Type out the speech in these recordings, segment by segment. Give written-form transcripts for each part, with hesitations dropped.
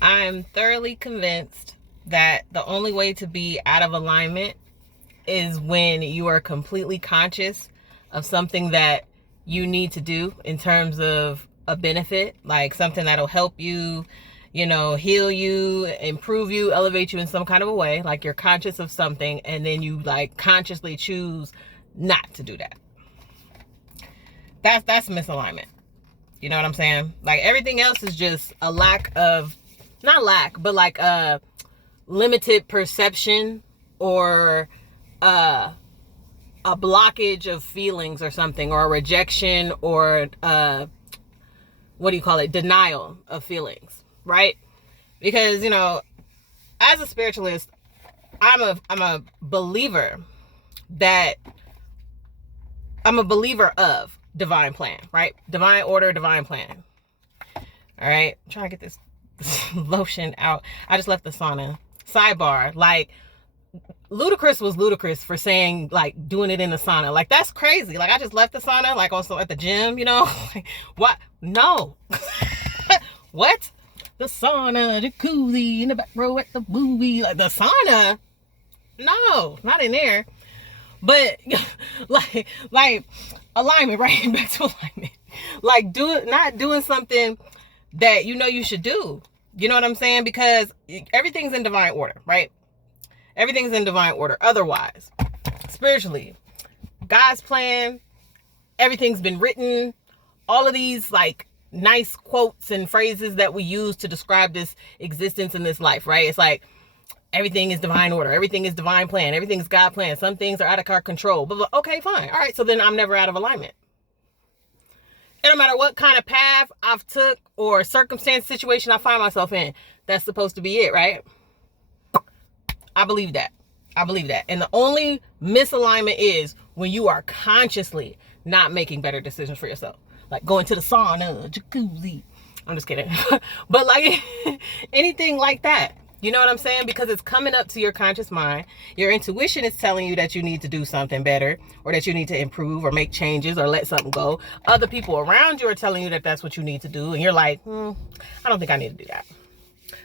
I'm thoroughly convinced that the only way to be out of alignment is when you are completely conscious of something that you need to do in terms of a benefit, like something that'll help you, heal you, improve you, elevate you in some kind of a way. Like you're conscious of something and then you like consciously choose not to do that. That's misalignment. You know what I'm saying? Like everything else is just a lack of, not lack, but like a limited perception or a blockage of feelings or something, or a rejection, or denial of feelings, right? Because as a spiritualist, I'm a believer that I'm a believer of divine plan, right? Divine order, divine plan. All right, I'm trying to get this lotion out. I just left the sauna. Sidebar, like Ludacris was ludicrous for saying like doing it in the sauna. Like that's crazy. Like I just left the sauna, like also at the gym, what? No. What? The sauna, jacuzzi, in the back row at the movie. Like the sauna? No, not in there. But like alignment, right? Back to alignment. Like not doing something that you should do. You know what I'm saying? Because everything's in divine order, right? Everything's in divine order. Otherwise, spiritually, God's plan, everything's been written. All of these like nice quotes and phrases that we use to describe this existence in this life, right? It's like everything is divine order. Everything is divine plan. Everything's God plan. Some things are out of our control. But okay, fine. All right. So then I'm never out of alignment. It don't matter what kind of path I've took or circumstance, situation I find myself in. That's supposed to be it, right? I believe that. And the only misalignment is when you are consciously not making better decisions for yourself. Like going to the sauna, jacuzzi. I'm just kidding. But like anything like that. You know what I'm saying? Because it's coming up to your conscious mind. Your intuition is telling you that you need to do something better, or that you need to improve or make changes or let something go. Other people around you are telling you that that's what you need to do. And you're like, I don't think I need to do that.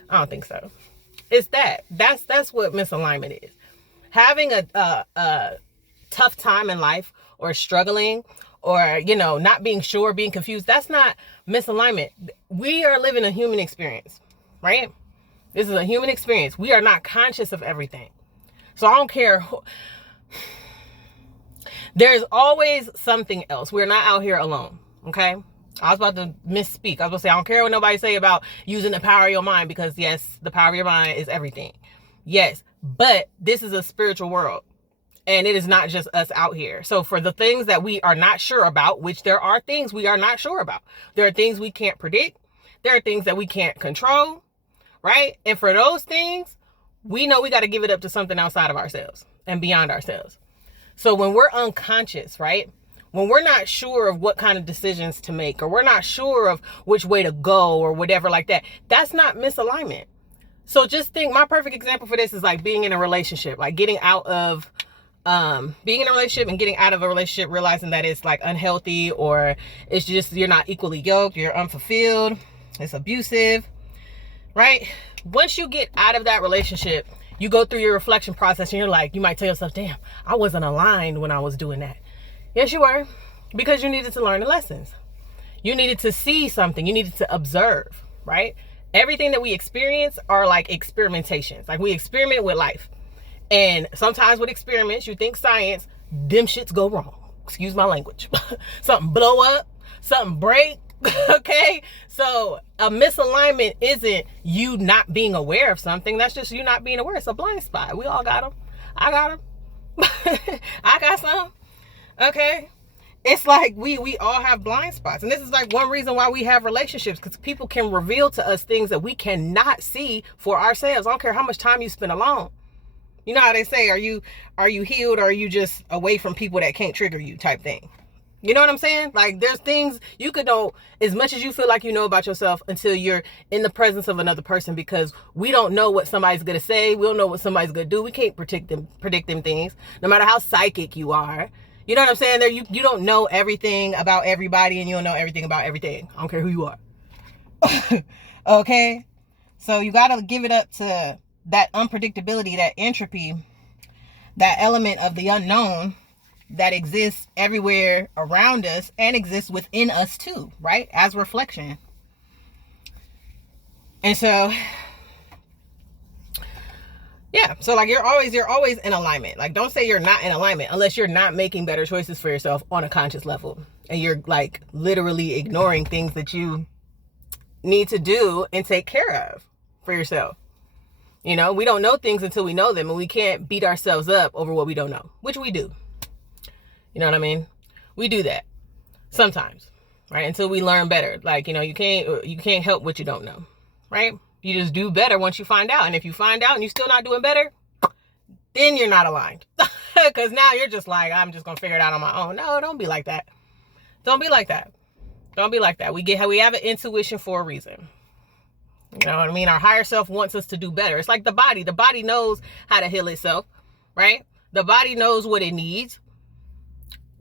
I don't think so. It's that. That's what misalignment is. Having a tough time in life, or struggling, or, not being sure, being confused. That's not misalignment. We are living a human experience, right? This is a human experience. We are not conscious of everything. So I don't care. There's always something else. We're not out here alone. Okay. I was about to misspeak. I was going to say, I don't care what nobody say about using the power of your mind, because yes, the power of your mind is everything. Yes. But this is a spiritual world, and it is not just us out here. So for the things that we are not sure about, which there are things we are not sure about. There are things we can't predict. There are things that we can't control. Right? And for those things, we know we got to give it up to something outside of ourselves and beyond ourselves. So when we're unconscious, right? When we're not sure of what kind of decisions to make, or we're not sure of which way to go or whatever like that, that's not misalignment. So just think, my perfect example for this is like being in a relationship, like getting out of being in a relationship and getting out of a relationship, realizing that it's like unhealthy, or it's just you're not equally yoked, you're unfulfilled, it's abusive. Right? Once you get out of that relationship, you go through your reflection process, and you're like, you might tell yourself, damn, I wasn't aligned when I was doing that. Yes, you were. Because you needed to learn the lessons. You needed to see something. You needed to observe, right? Everything that we experience are like experimentations. Like we experiment with life. And sometimes with experiments, you think science, them shits go wrong. Excuse my language. Something blow up, something break. Okay, so a misalignment isn't you not being aware of something. That's just you not being aware. It's a blind spot. We all got them. I got them. I got some. Okay, it's like we all have blind spots, and this is like one reason why we have relationships, because people can reveal to us things that we cannot see for ourselves. I don't care how much time you spend alone. You know how they say, are you healed, or are you just away from people that can't trigger you type thing? You know what I'm saying? Like there's things you could know as much as you feel like you know about yourself until you're in the presence of another person, because we don't know what somebody's going to say. We don't know what somebody's going to do. We can't predict them things, no matter how psychic you are. You know what I'm saying? There, you don't know everything about everybody, and you don't know everything about everything. I don't care who you are. Okay? So you got to give it up to that unpredictability, that entropy, that element of the unknown that exists everywhere around us and exists within us too, right? As reflection. And so, yeah, so like you're always in alignment. Like, don't say you're not in alignment unless you're not making better choices for yourself on a conscious level, and you're like literally ignoring things that you need to do and take care of for yourself. You know, we don't know things until we know them, and we can't beat ourselves up over what we don't know, which we do. You know what I mean? We do that sometimes, right? Until we learn better. Like, you know, you can't help what you don't know, right? You just do better once you find out. And if you find out and you're still not doing better, then you're not aligned. Because now you're just like, I'm just going to figure it out on my own. No, don't be like that. Don't be like that. Don't be like that. We have an intuition for a reason. You know what I mean? Our higher self wants us to do better. It's like the body. The body knows how to heal itself, right? The body knows what it needs.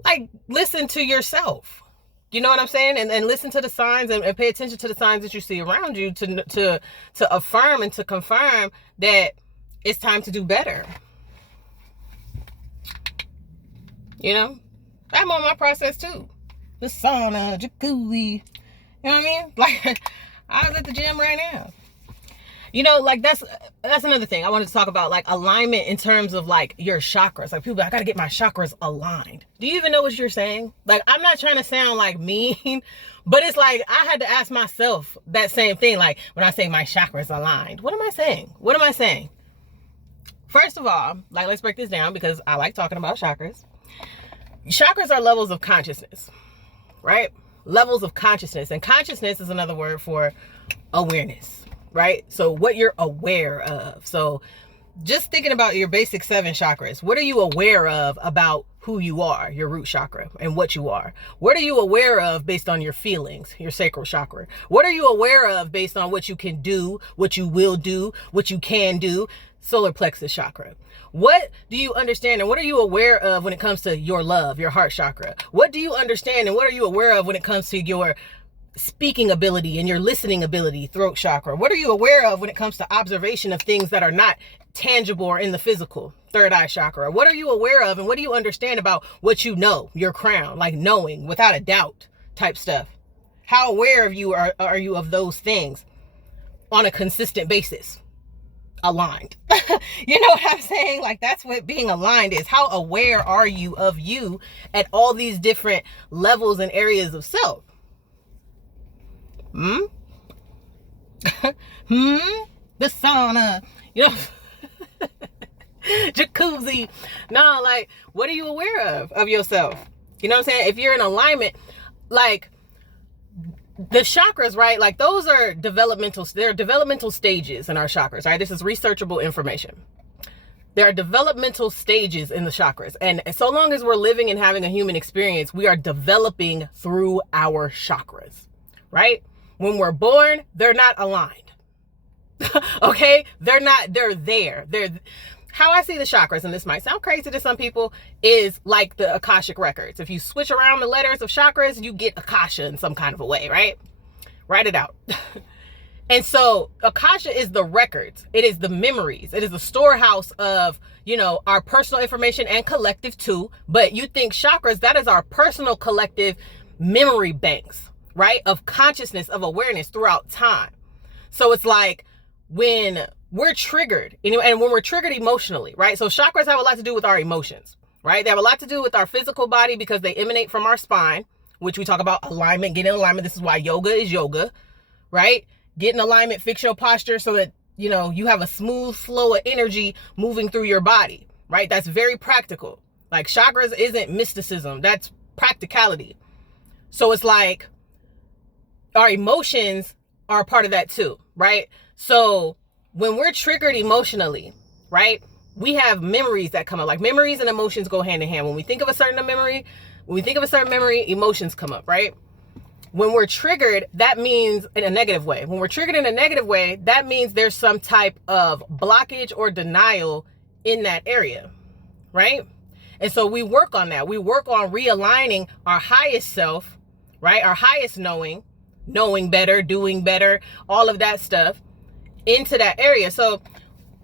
Like, listen to yourself. You know what I'm saying? And listen to the signs and pay attention to the signs that you see around you to affirm and to confirm that it's time to do better. You know? I'm on my process too. The sauna, jacuzzi. You know what I mean? Like, I was at the gym right now. You know, like that's another thing I wanted to talk about, like alignment in terms of like your chakras. Like people, I got to get my chakras aligned. Do you even know what you're saying? Like, I'm not trying to sound like mean, but it's like I had to ask myself that same thing. Like when I say my chakras aligned, what am I saying? What am I saying? First of all, like let's break this down because I like talking about chakras. Chakras are levels of consciousness, right? Levels of consciousness, and consciousness is another word for awareness. Right? So what you're aware of. So just thinking about your basic 7 chakras, what are you aware of about who you are, your root chakra, and what you are? What are you aware of based on your feelings, your sacral chakra? What are you aware of based on what you can do, what you will do, what you can do, solar plexus chakra? What do you understand and what are you aware of when it comes to your love, your heart chakra? What do you understand and what are you aware of when it comes to your speaking ability and your listening ability, throat chakra? What are you aware of when it comes to observation of things that are not tangible or in the physical, third eye chakra? What are you aware of and what do you understand about what you know, your crown, like knowing without a doubt type stuff? How aware of you are you of those things on a consistent basis? Aligned. You know what I'm saying? Like that's what being aligned is. How aware are you of you at all these different levels and areas of self? The sauna, you know, jacuzzi. No, like, what are you aware of yourself? You know what I'm saying? If you're in alignment, like the chakras, right? Like those are they're developmental stages in our chakras, right? This is researchable information. There are developmental stages in the chakras. And so long as we're living and having a human experience, we are developing through our chakras, right? When we're born, they're not aligned. Okay? They're there. How I see the chakras, and this might sound crazy to some people, is like the Akashic Records. If you switch around the letters of chakras, you get Akasha in some kind of a way, right? Write it out. And so Akasha is the records. It is the memories. It is the storehouse of, you know, our personal information and collective too. But you think chakras, that is our personal collective memory banks, right? Of consciousness, of awareness throughout time. So it's like when we're triggered, and when we're triggered emotionally, right? So chakras have a lot to do with our emotions, right? They have a lot to do with our physical body because they emanate from our spine, which we talk about alignment, getting alignment. This is why yoga is yoga, right? Get in alignment, fix your posture so that, you know, you have a smooth flow of energy moving through your body, right? That's very practical. Like chakras isn't mysticism. That's practicality. So it's like our emotions are a part of that too, right? So when we're triggered emotionally, right, we have memories that come up. Like memories and emotions go hand in hand. When we think of a certain memory, emotions come up, right? When we're triggered, that means in a negative way. When we're triggered in a negative way, that means there's some type of blockage or denial in that area, right? And so we work on that. We work on realigning our highest self, right? Our highest knowing better, doing better, all of that stuff, into that area. So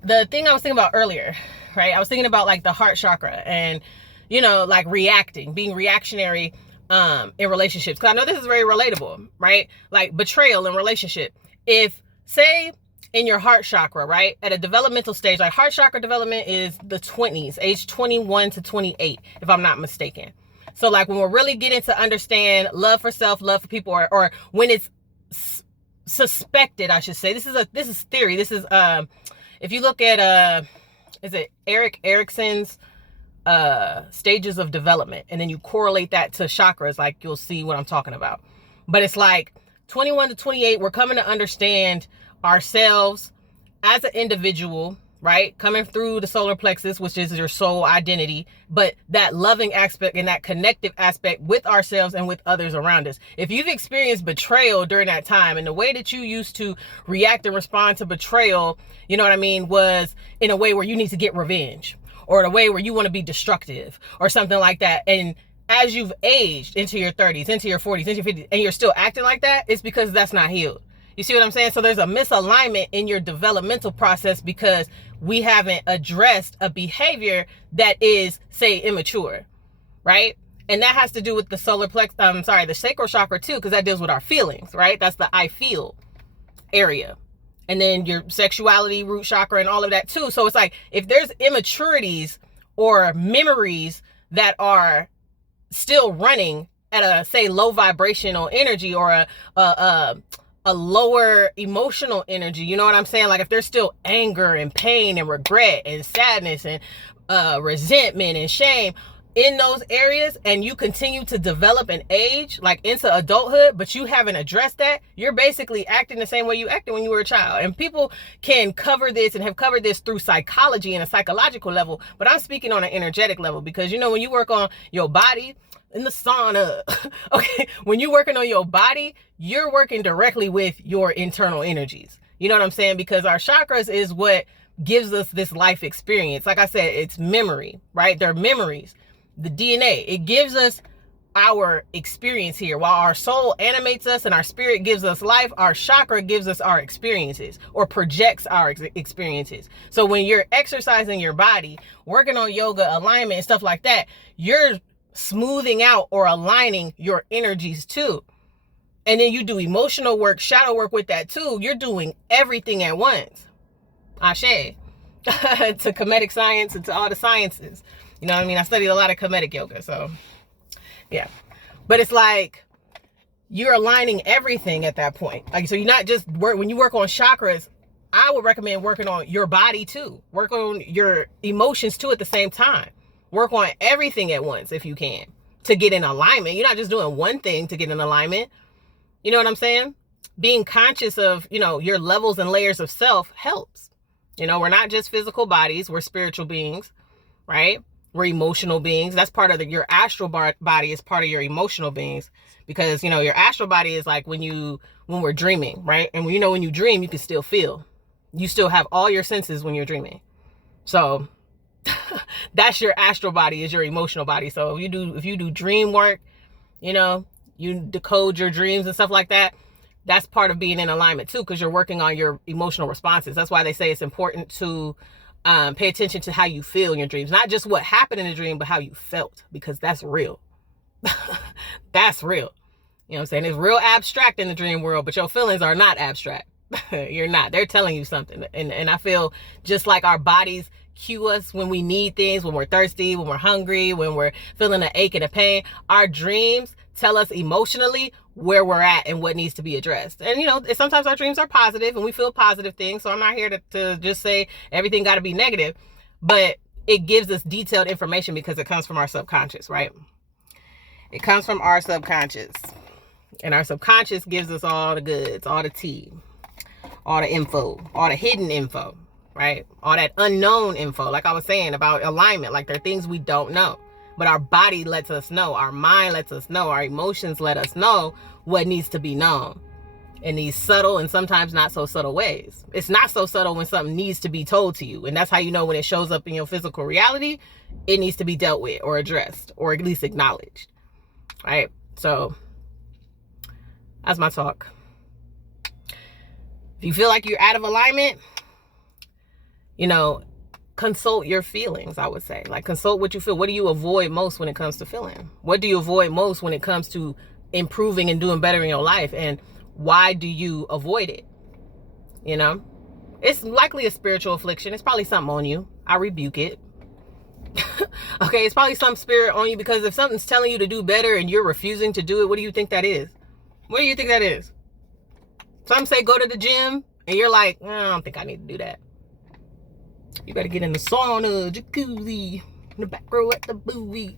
the thing I was thinking about earlier, right? I was thinking about like the heart chakra and, you know, like reacting, being reactionary in relationships. Because I know this is very relatable, right? Like betrayal in relationship. If, say, in your heart chakra, right, at a developmental stage, like heart chakra development is the 20s, age 21 to 28, if I'm not mistaken. So like when we're really getting to understand love for self, love for people, or when it's suspected, I should say, this is theory. This is, if you look at, is it Erik Erikson's stages of development, and then you correlate that to chakras, like you'll see what I'm talking about. But it's like 21 to 28, we're coming to understand ourselves as an individual, right? Coming through the solar plexus, which is your soul identity, but that loving aspect and that connective aspect with ourselves and with others around us. If you've experienced betrayal during that time, and the way that you used to react and respond to betrayal, you know what I mean, was in a way where you need to get revenge, or in a way where you want to be destructive or something like that. And as you've aged into your 30s, into your 40s, into your 50s, and you're still acting like that, it's because that's not healed. You see what I'm saying? So there's a misalignment in your developmental process because we haven't addressed a behavior that is, say, immature, right? And that has to do with the the sacral chakra too, because that deals with our feelings, right? That's the I feel area. And then your sexuality, root chakra, and all of that too. So it's like, if there's immaturities or memories that are still running at a, say, low vibrational energy, or a lower emotional energy, you know what I'm saying? Like if there's still anger and pain and regret and sadness and resentment and shame in those areas, and you continue to develop and age like into adulthood, but you haven't addressed that, you're basically acting the same way you acted when you were a child. And people can cover this and have covered this through psychology and a psychological level, but I'm speaking on an energetic level, because, you know, when you work on your body in the sauna, okay, when you're working on your body, you're working directly with your internal energies. You know what I'm saying? Because our chakras is what gives us this life experience. Like I said, it's memory, right? They're memories. The DNA, it gives us our experience here. While our soul animates us and our spirit gives us life, our chakra gives us our experiences, or projects our experiences. So when you're exercising your body, working on yoga, alignment, and stuff like that, you're smoothing out or aligning your energies too. And then you do emotional work, shadow work with that too. You're doing everything at once. Ashe. To Kemetic science and to all the sciences. You know what I mean? I studied a lot of Kemetic yoga, so yeah. But it's like you're aligning everything at that point. Like, so you're not just when you work on chakras, I would recommend working on your body too. Work on your emotions too at the same time. Work on everything at once if you can, to get in alignment. You're not just doing one thing to get in alignment. You know what I'm saying? Being conscious of, you know, your levels and layers of self helps. You know, we're not just physical bodies. We're spiritual beings, right? We're emotional beings. That's part of your astral body is part of your emotional beings, because, you know, your astral body is like when we're dreaming, right? And you know, when you dream, you can still feel. You still have all your senses when you're dreaming. So that's your astral body, is your emotional body. So if you do dream work, you know, you decode your dreams and stuff like that, that's part of being in alignment too, because you're working on your emotional responses. That's why they say it's important to pay attention to how you feel in your dreams. Not just what happened in the dream, but how you felt, because that's real. That's real. You know what I'm saying? It's real abstract in the dream world, but your feelings are not abstract. You're not. They're telling you something. And I feel just like our bodies cue us when we need things, when we're thirsty, when we're hungry, when we're feeling an ache and a pain, our dreams tell us emotionally where we're at and what needs to be addressed. And, you know, sometimes our dreams are positive and we feel positive things. So I'm not here to just say everything got to be negative, but it gives us detailed information because it comes from our subconscious, right? It comes from our subconscious, and our subconscious gives us all the goods, all the tea, all the info, all the hidden info, right? All that unknown info. Like I was saying about alignment, like there are things we don't know. But our body lets us know, our mind lets us know, our emotions let us know what needs to be known in these subtle and sometimes not so subtle ways. It's not so subtle when something needs to be told to you. And that's how you know when it shows up in your physical reality, it needs to be dealt with or addressed or at least acknowledged, right? So that's my talk. If you feel like you're out of alignment, you know, consult your feelings, I would say. Like, consult what you feel. What do you avoid most when it comes to feeling? What do you avoid most when it comes to improving and doing better in your life? And why do you avoid it? You know, it's likely a spiritual affliction. It's probably something on you. I rebuke it. Okay, it's probably some spirit on you, because if something's telling you to do better and you're refusing to do it, what do you think that is? What do you think that is? Some say go to the gym and you're like, I don't think I need to do that. You better get in the sauna, jacuzzi, in the back row at the movies.